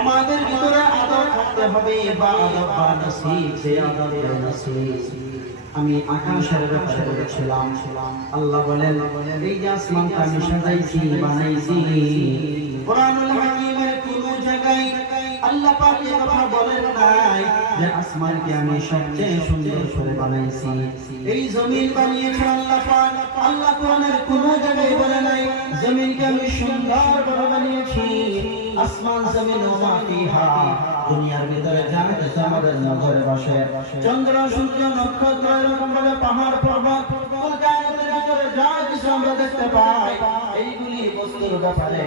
আমাদের ভিতরে আদব থাকতে হবে বা আদব বা নসিব, যে আদব নসিব। আমি আকাশের ব্যাপারে বলেছিলাম, আল্লাহ বলেন এই যে আসমানটা আমি সাজাইছি বানাইছি। কোরআনুল হাকিমের কোন জায়গায় আল্লাহ পাক এই কথা বলেন নাই যে আসমানকে আমি সবচেয়ে সুন্দর করে বানাইছি। এই জমিন বানিয়েছে আল্লাহ পাক। আল্লাহ কোরআনের কোন জায়গায় বলে নাই জমিনকে আমি সুন্দর করে বানিয়েছি। আসমান জমিন ও মাটিহা, দুনিয়ার ভিতরে যা কিছু আমাদের নজরে বসে, চন্দ্র সূর্য নক্ষত্র এরকম ভাবে পাহাড় পর্বত কায়নাতের ভিতরে যা কিছু আমরা দেখতে পাই, এইগুলি বস্তুর ব্যাপারে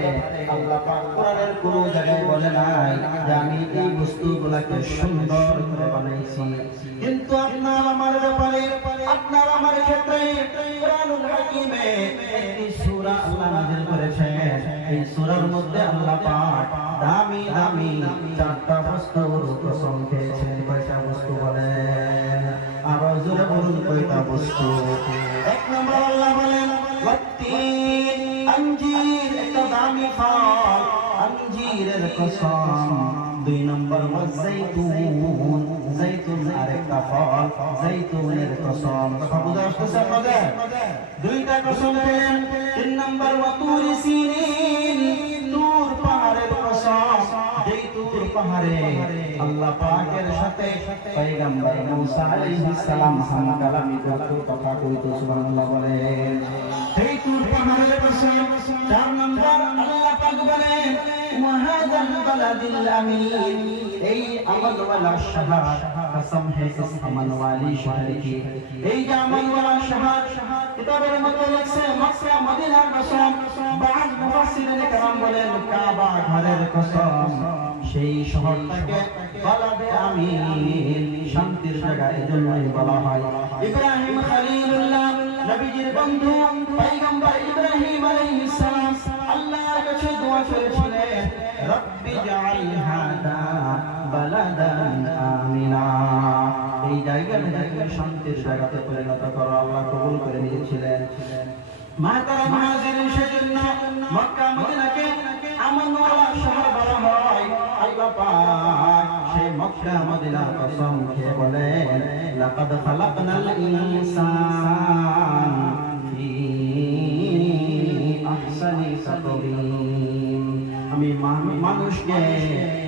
আল্লাহ পাক কোরআনের কোন জায়গায় বলে নাই যে আমি এই বস্তুগুলোকে সুন্দর করে বানাইছি। কিন্তু আপনার আমার ব্যাপারে, আপনার আমার ক্ষেত্রে কোরআনুল হাকিমে একটি সূরা আল্লাহ নাযিল করেছেন। এই সূরার মধ্যে আল্লাহ পাক দামি দামি চারটা বস্তুর কসম খেয়েছেন। কয়টা বস্তু বলেন? আরো জোরে বলুন, কয়টা বস্তু? এক নম্বর আল্লাহ বলেন ওয়াত্তিন, আঞ্জির, একটা দামি ফল, আঞ্জিরের কসম। দুই নম্বর ওয়াজাইতুন, জাইতুন আরেকটা ফল, জাইতুনের কসম। কথা বুঝা আসছে আপনাদের? দুইটা কসম খেলেন। তিন নম্বর ওয়াতুরি সিনিন, তুর পাহাড়ের কসম। যেই তুর পাহাড়ে আল্লাহ পাকের সাথে পয়গম্বর মুসা আলাইহিস সালাম হামকালামি করত, কথা কইত। সুবহানাল্লাহ বলেন। সেই তুর পাহাড়ের কসম। চার নম্বর আল্লাহ পাক বলেন ওয়াহাদাল বালাদিল আমিন, এই আমল ওয়ালা শহর কসম है इस अमन वाली शहर की। এই যে আমল ওয়ালা শহর কিতাবের মধ্যে লেখছে মক্কা মদিনার কসম। বাদ মুফাসসিরিন کرام বলেন কাবা ঘরের কসম। সেই শহরটাকে বালাদে আমিন, শান্তির জায়গা, এজন্যই বলা হয়। ইব্রাহিম খলিলুল্লাহ, নবীজির বন্ধু পয়গম্বর ইব্রাহিম আলাইহিস সালাম আল্লাহর কাছে দোয়া করেছিলেন রব্বি জাআল হাদা বালাদান আমিনা, এই জায়গাটাকে শান্তির জায়গাতে পরিণত করো। আল্লাহ কবুল করে নিয়েছিলেন। মাহতারাম হাজিরিন, সেজন্য মক্কা মদিনাকে আমান ওয়ালা শহর বলা হয়। আল্লাহ পাক সেই মক্কা মদিনার কসম খেয়ে বলেন লাকাদ খালাকনাল ইনসান ফি আহসানি তাকওয়িম, আমি মানুষকে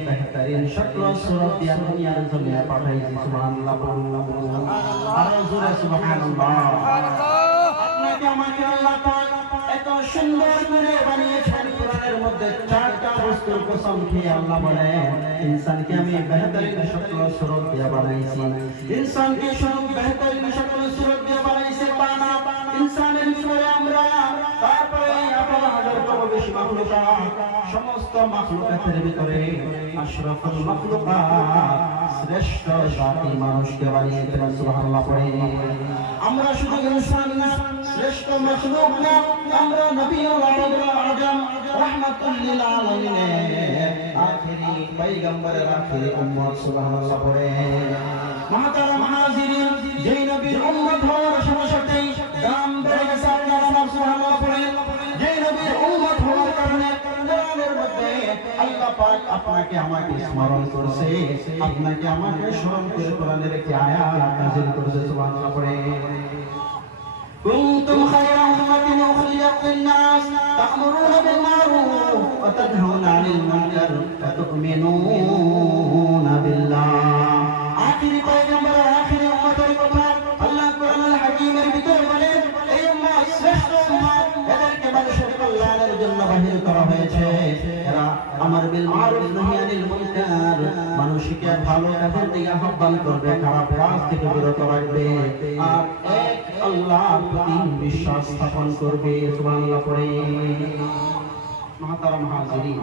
বেহতরিন শক্ল সুরত দিয়ে দুনিয়ার জমিনে পাঠাইছি। সুবহানাল্লাহ বলুন, আর জোরে সুবহানাল্লাহ। আপনাকে আমাকে আল্লাহ পাক এত সুন্দর করে বানিয়েছেন। কোরআনের মধ্যে চারটা বস্তুর কসম খেয়ে আল্লাহ বলেন ইনসানকে আমি বেহতরিন শক্ল সুরত দিয়ে বানাইছি। ইনসানকে শুধু বেহতরিন শক্ল সুরত দিয়ে বানাইছে তা না, ইনসানের ভিতরে আমরা, তারপরে ১৮,০০০ বেশি মাখলুকাত, সমস্ত মাখলুকাতের ভিতরে আশরাফুল মাখলুকাত, শ্রেষ্ঠ জাতি মানুষকে বানিয়েছেন। সুবহানাল্লাহ পড়ে। আমরা শুধু ইনসান না, শ্রেষ্ঠ মাখলুক না, আমরা নবীউল আজম রাহমাতুল লিল আলামিনের আখেরি পয়গম্বরের আখেরি উম্মত। সুবহানাল্লাহ পড়ে। মাহতারাম হাজিরিন, যেই নবীর উম্মত হওয়ার সাথে সাথেই দাম বেড়ে গেছে আপনার আমার। সুবহানাল্লাহ পড়ে। যেই নবীর উম্মত হওয়ার কারণে কোরআনের মধ্যে আল্লাহ পাক আপনাকে আমাকে স্মরণ করেছে, আপনাকে আমাকে স্মরণ করে কোরআনের একটি আয়াত নাযিল করেছে। সুবহানাল্লাহ পড়ে। কুনতুম খায়রা উম্মাতিন উখরিজাত লিন-নাস তা'মুরুনা বিল মা'রুফ ওয়া তানহাউনা 'আনিল মুনকার ওয়া তু'মিনুনা বিল্লাহ। আখিরি পয়গম্বর, আখিরি উম্মতের কথা আল্লাহ কোরআনুল হাকিমের ভিতরে বলেন এই উম্মত শ্রেষ্ঠ উম্মত, এদেরকে মানুষের কল্যাণের জন্য বাহির করা হয়েছে। এরা আমর বিল মা'রুফ নাহি আনিল মুনকার, মানুষকে ভালো কাজের দিকে আহ্বান করবে, খারাপ কাজ থেকে বিরত রাখবে, আর এক আল্লাহর প্রতি বিশ্বাস স্থাপন করবে। সুবহানাল্লাহ পড়ে। মাহতারাম হাজিরিন,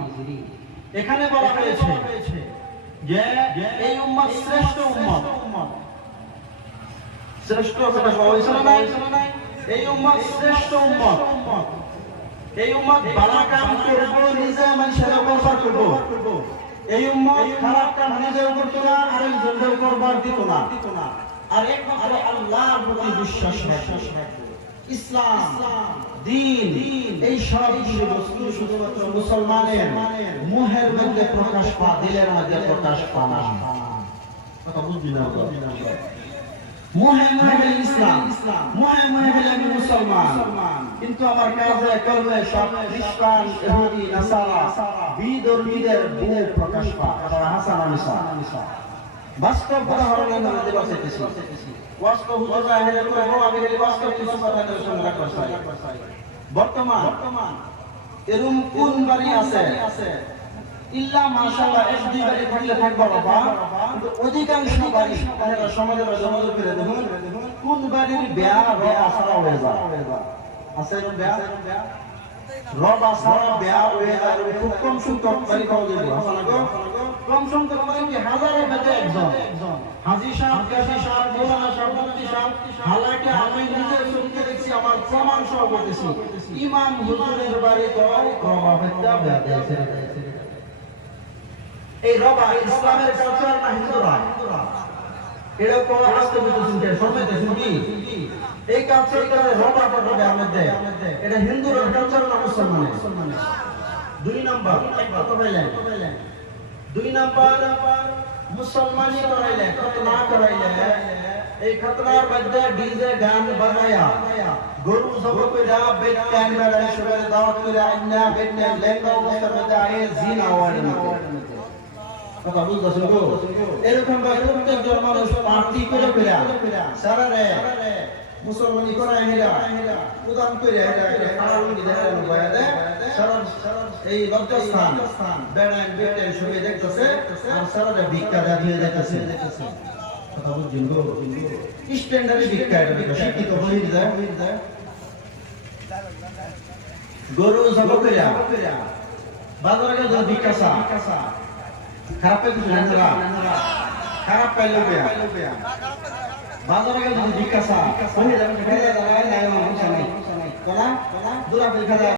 এখানে বলা হয়েছে যে এই উম্মত শ্রেষ্ঠ উম্মত। শ্রেষ্ঠ কথা বলা হয়েছে না? এই উম্মত শ্রেষ্ঠ উম্মত। এই উম্মত ভালো কাম করব, নিজে মানুষের উপর করব। এই উম্মত খারাপ কাম নিজের করতো না, আরেকজনের উপর বার দিত না, আর একমাত্র আল্লাহর প্রতি বিশ্বাস রাখবে। ইসলাম দিন, এই সব বস্তু শুধুমাত্র মুসলমানের মুহের মধ্যে প্রকাশ পা, দিলের মধ্যে প্রকাশ পা না। কথা বুঝলি না? মুহে মুহে হলে ইসলাম, মুহে মুহে হলে আমি মুসলমান, কিন্তু আমার কাজে কর্মে সব খ্রিস্টান, ইহুদি, নাসারা, বিধর্মীদের মুহে প্রকাশ পা। কথা হাসান আনিসা বাস্তব উদাহরণের মধ্যে দেবা চাইতেছি। বাস্তব হুজুরা হেলে করে আমি হেলে বাস্তব কিছু কথা নিয়ে রাখতে চাই। বর্তমান এরকম কোন বাড়ি আছে ইল্লা মাশাআল্লাহ এক দুই বাড়ি থাকলে থাকবে বাবা, কিন্তু অধিকাংশ বাড়ি তাহলে সমাজের জমাজে করে দেখুন কোন বাড়ির বিয়া আসারা হয়ে যায়। আছে এরকম বিয়া রব আসারা বিয়া হয়ে যায়, খুব কম সংখ্যক বাড়ি পাওয়া যাবে। হাসান গো কম সংখ্যক মানে কি হাজারের মধ্যে একজন হাজী সাহেব, কাজী সাহেব, মৌলানা সাহেব, মুফতি সাহেব। হালাকে আমি নিজের চোখে দেখছি, আমার প্রমাণ সহ বলতেছি, ইমাম হুজুরের বাড়িতে রবাবেরটা বিয়া দিয়েছে। এই রবা ইসলামের কালচার না হিন্দুরা? এরকম আজকে বুঝতে সবাইতে শুনি এই কালচারটা রবা করবে আমাদের, এটা হিন্দুর কালচার না মুসলমানের? দুই নাম্বার এক কথা বললেন, দুই নাম্বার মুসলমানি করাইলে খতনা করাইলে এই খতনার মধ্যে ডিজে গান বাজায়া গরু সব কইরা বেট ক্যামেরা সবাই দাওয়াত করে আইনা বেট লেঙ্গা অবস্থার মধ্যে আয়ে জিনা ওয়ার্ড মধ্যে। কথা বুঝতেছেন গো? এরকম ভাবে প্রত্যেকজন মানুষ পার্টি করে সারা রে মুসলমানি করাই হেরা প্রদান করে হেরা খাড়া লুঙ্গি দেখা লুবায়া দেয় সারা এই লজ্জাস্থান বেড়ান বেটেন সবাই দেখতেছে আর সারা রে ভিক্ষা দিয়ে দেখতেছে। কথা বুঝছেন গো? স্ট্যান্ডার্ডে ভিক্ষা এটা শিক্ষিত হয়ে যায়। গরু জব কইরা বাজারে গেলে ভিক্ষা চা খারাপ কিছু না, খারাপ পাইলে বাজারে গেলে ভিক্ষা চা